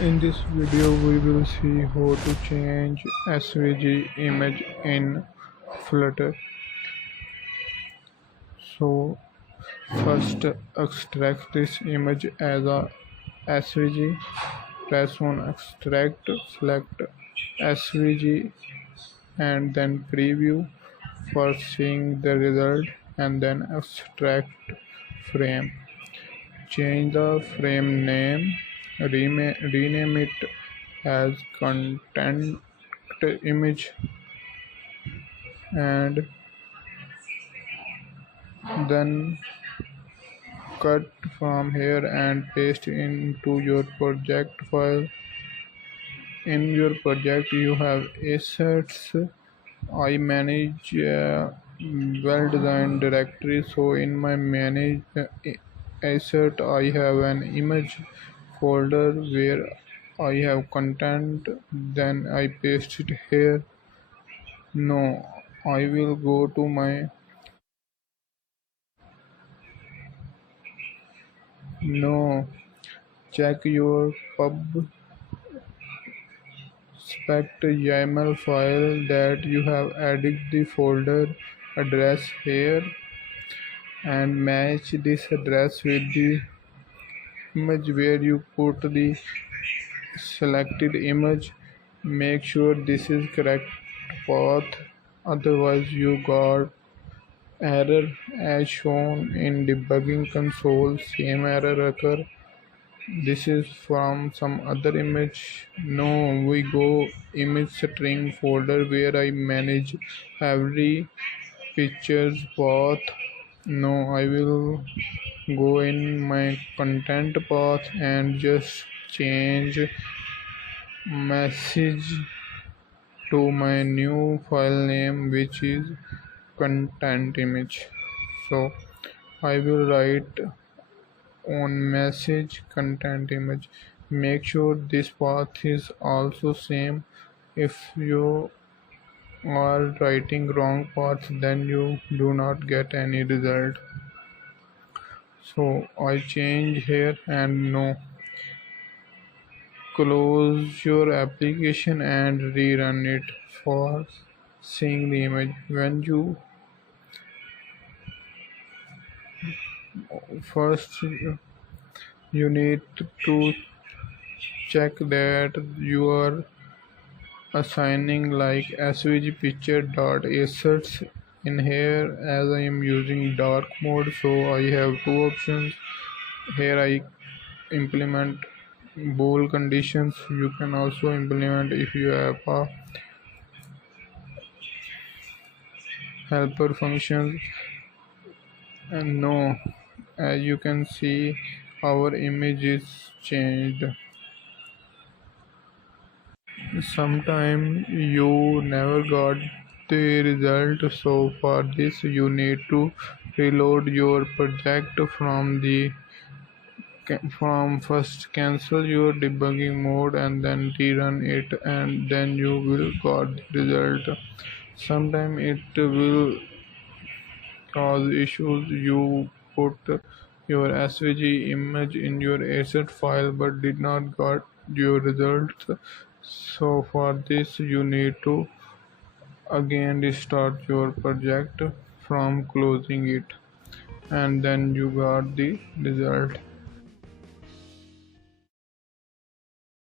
In this video we will see how to change SVG image in Flutter. So first extract this image as a SVG. Press on extract, select SVG and then preview for seeing the result and then extract frame. Change the frame name, rename it as content image and then cut from here and paste into your project file. In your project you have assets. I manage a well designed directory, so in my manage asset I have an image folder where I have content, then I paste it here. No, I will go to my no check your pub spec YAML file that you have added the folder address here and match this address with the image where you put the selected image. Make sure this is correct path, otherwise you got error as shown in debugging console. Same error occur. This is from some other image. No, we go image string folder where I manage every pictures path. No, I will go in my content path and just change message to my new file name, which is content image. So I will write on message content image. Make sure this path is also same. If you are writing wrong path, then you do not get any result. So I change here and no. Close your application and rerun it for seeing the image. When you first you need to check that you are assigning like svg picture dot assets in here. As I am using dark mode, so I have two options here. I implement bool conditions. You can also implement if you have a helper function. And no, as you can see our image is changed. Sometime you never got the result, so for this you need to reload your project from first cancel your debugging mode and then rerun it, and then you will got the result. Sometime it will cause issues. You put your svg image in your asset file but did not got your results. So for this you need to again restart your project from closing it, and then you got the result.